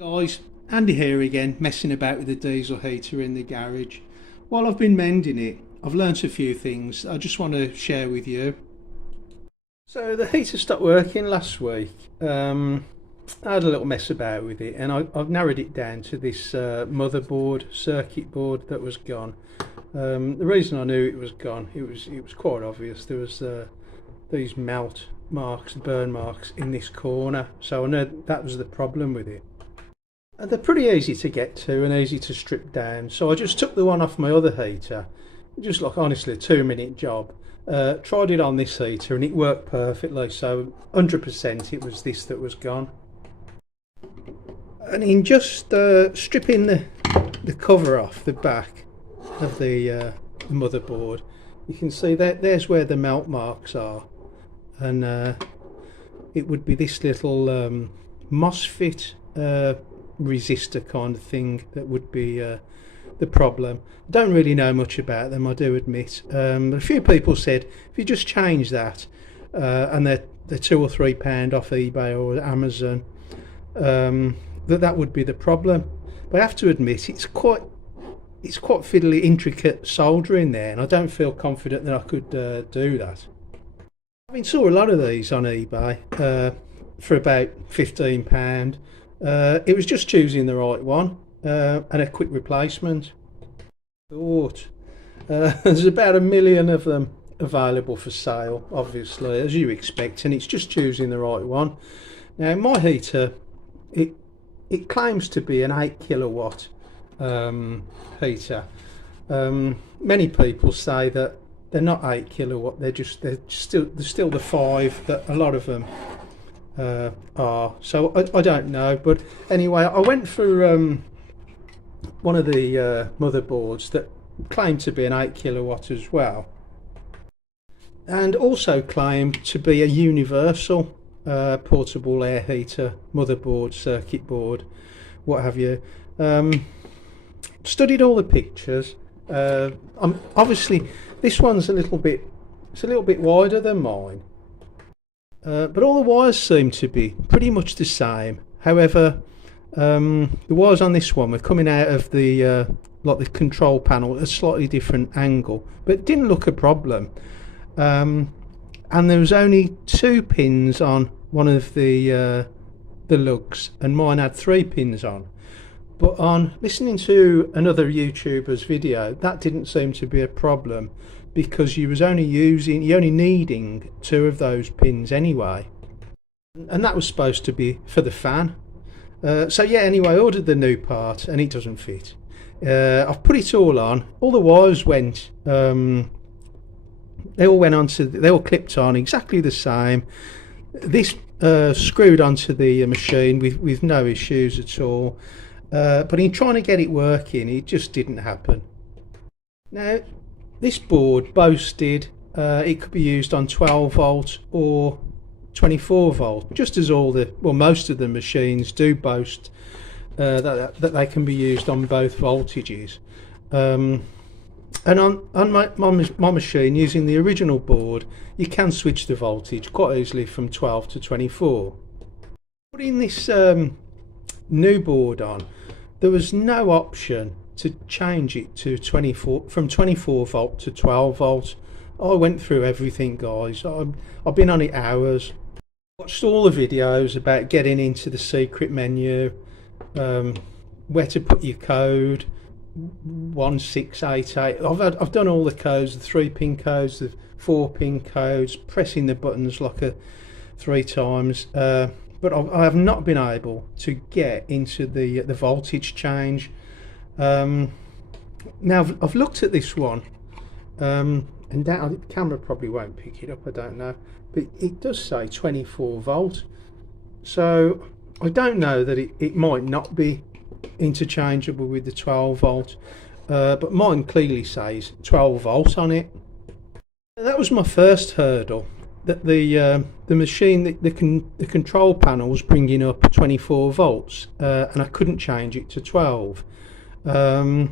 Guys, Andy here again, messing about with the diesel heater in the garage. While I've been mending it, I've learnt a few things I just want to share with you. So the heater stopped working last week. I had a little mess about with it, and I've narrowed it down to this motherboard, circuit board that was gone. The reason I knew it was gone, it was quite obvious. There was these melt marks, burn marks in this corner, so I know that was the problem with it. And they're pretty easy to get to and easy to strip down, so I just took the one off my other heater, just like honestly a 2-minute job. Tried it on this heater and it worked perfectly, so 100% it was this that was gone. And in just stripping the cover off the back of the motherboard, you can see that there's where the melt marks are, and it would be this little MOSFET resistor kind of thing that would be the problem. I don't really know much about them, I do admit, but a few people said if you just change that, and they're £2 or £3 off eBay or Amazon, that would be the problem. But I have to admit it's quite fiddly, intricate soldering there, and I don't feel confident that I could do that. I saw a lot of these on eBay for about £15. It was just choosing the right one and a quick replacement. There's about 1 million of them available for sale, obviously, as you expect, and it's just choosing the right one. Now my heater, it claims to be an 8 kilowatt heater. Many people say that they're not 8 kilowatt, they're still the 5 that a lot of them are. So I don't know, but anyway, I went through one of the motherboards that claimed to be an 8 kilowatt as well, and also claimed to be a universal portable air heater motherboard, circuit board, what have you. Studied all the pictures. Obviously this one's a little bit wider than mine, but all the wires seem to be pretty much the same. However, the wires on this one were coming out of the like the control panel at a slightly different angle, but it didn't look a problem. And there was only 2 pins on one of the lugs, and mine had 3 pins on. But on listening to another YouTuber's video, that didn't seem to be a problem, because you only needing 2 of those pins anyway, and that was supposed to be for the fan. So yeah, anyway, I ordered the new part and it doesn't fit. I've put it all on. All the wires went. They all clipped on exactly the same. This screwed onto the machine with no issues at all. But in trying to get it working, it just didn't happen. Now, this board boasted it could be used on 12 volt or 24 volt, just as most of the machines do boast that they can be used on both voltages. And on my machine, using the original board, you can switch the voltage quite easily from 12 to 24. Putting this new board on, there was no option to change it to from 24 volt to 12 volt. I went through everything, guys. I've been on it hours. Watched all the videos about getting into the secret menu, where to put your code 1688. I've done all the codes, the 3-pin codes, the 4-pin codes, pressing the buttons like 3 times, but I have not been able to get into the voltage change. Now I've looked at this one, and the camera probably won't pick it up, I don't know, but it does say 24 volt, so I don't know that it might not be interchangeable with the 12 volt, but mine clearly says 12 volt on it. That was my first hurdle, that the machine, the control panel was bringing up 24 volts, and I couldn't change it to 12. I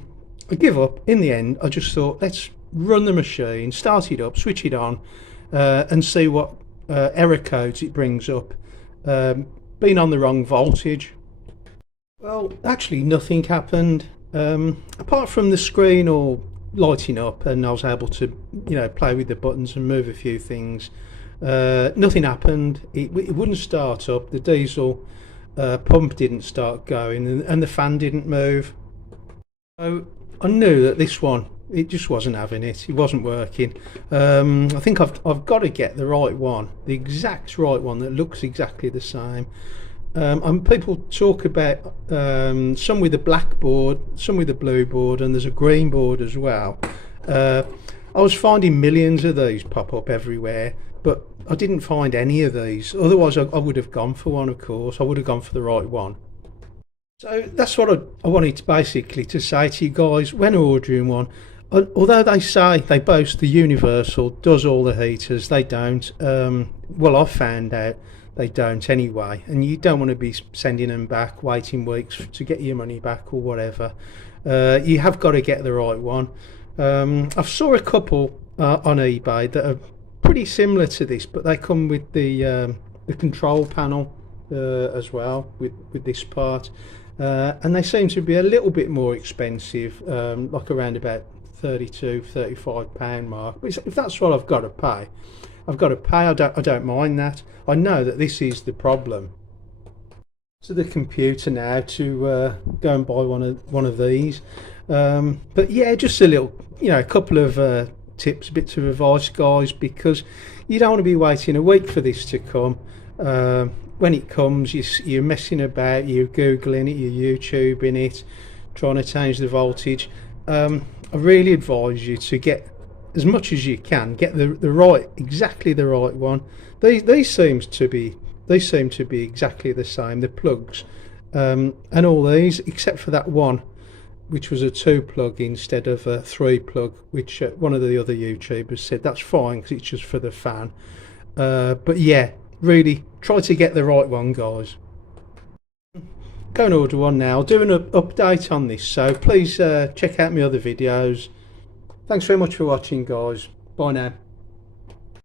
give up. In the end, I just thought, let's run the machine, start it up, switch it on, and see what error codes it brings up, being on the wrong voltage. Well, actually, nothing happened apart from the screen all lighting up, and I was able to, play with the buttons and move a few things. Nothing happened. It wouldn't start up. The diesel pump didn't start going, and the fan didn't move. So I knew that this one, it just wasn't having it. It wasn't working. I think I've got to get the right one, the exact right one that looks exactly the same. And people talk about some with a black board, some with a blue board, and there's a green board as well. I was finding millions of these pop up everywhere, but I didn't find any of these. Otherwise, I would have gone for one, of course. I would have gone for the right one. So that's what I wanted to basically to say to you guys when ordering one. Although they say they boast the Universal does all the heaters, they don't. Well, I've found out they don't anyway, and you don't want to be sending them back, waiting weeks to get your money back or whatever. You have got to get the right one. I saw a couple on eBay that are pretty similar to this, but they come with the control panel as well with this part. And they seem to be a little bit more expensive, like around about £32–35 mark. But if that's what I've got to pay, I've got to pay. I don't mind that. I know that this is the problem. So the computer now to go and buy one of these. But yeah, just a little, a couple of tips, bits of advice, guys, because you don't want to be waiting a week for this to come. When it comes, you're messing about, you're googling it, you're YouTubing it, trying to change the voltage. I really advise you to get as much as you can, get the right, exactly the right one. These seem to be exactly the same, the plugs, and all these except for that one, which was a 2 plug instead of a 3 plug, which one of the other YouTubers said that's fine because it's just for the fan. But yeah, really try to get the right one, guys. Go and order one now. I'll do an update on this, so please check out my other videos. Thanks very much for watching, guys. Bye now.